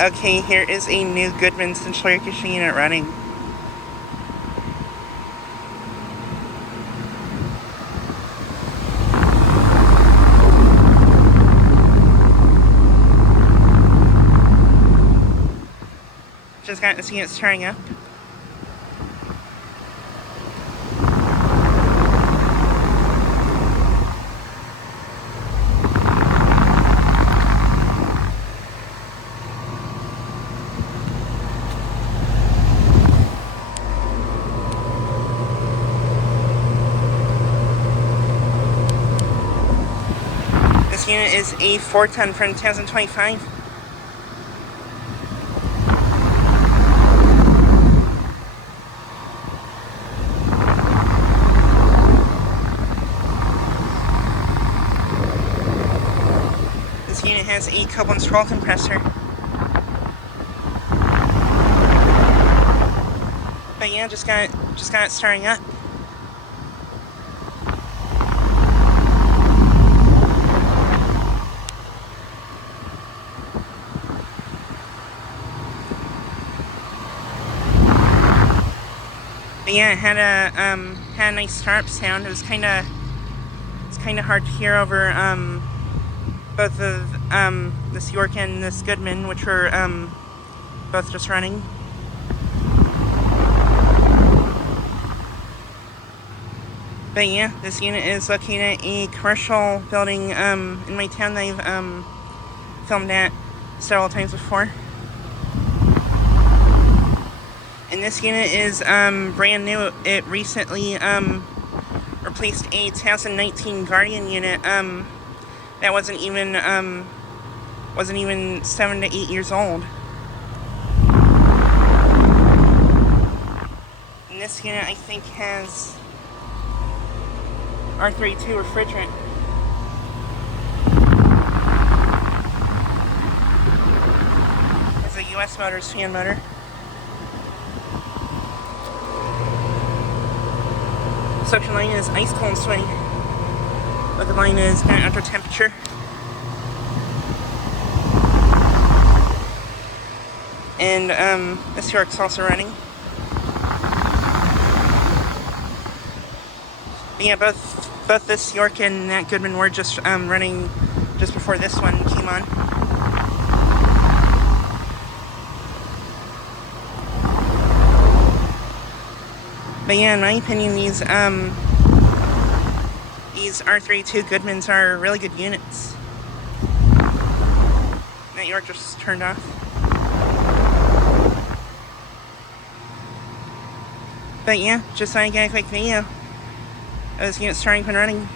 Okay, here is a new Goodman central air conditioning unit running. Just got this unit starting up. This unit is a 4-ton from 2025. This unit has a Copeland scroll compressor. But yeah, just got it starting up. But yeah, it had a nice startup sound. It was kind of hard to hear over both of this York and this Goodman, which were both just running. But yeah, this unit is located at a commercial building in my town that I've filmed at several times before. And this unit is brand new. It recently replaced a 2019 Guardian unit that wasn't even 7 to 8 years old. And this unit, I think, has R32 refrigerant. It's a US Motors fan motor. Suction line is ice cold and sweaty. Liquid line is kind of under temperature. And this York's also running. But yeah, both this York and that Goodman were just running just before this one came on. But yeah, in my opinion, these R32 Goodmans are really good units. That York just turned off. But yeah, just thought I'd get a quick video of this unit starting up and running.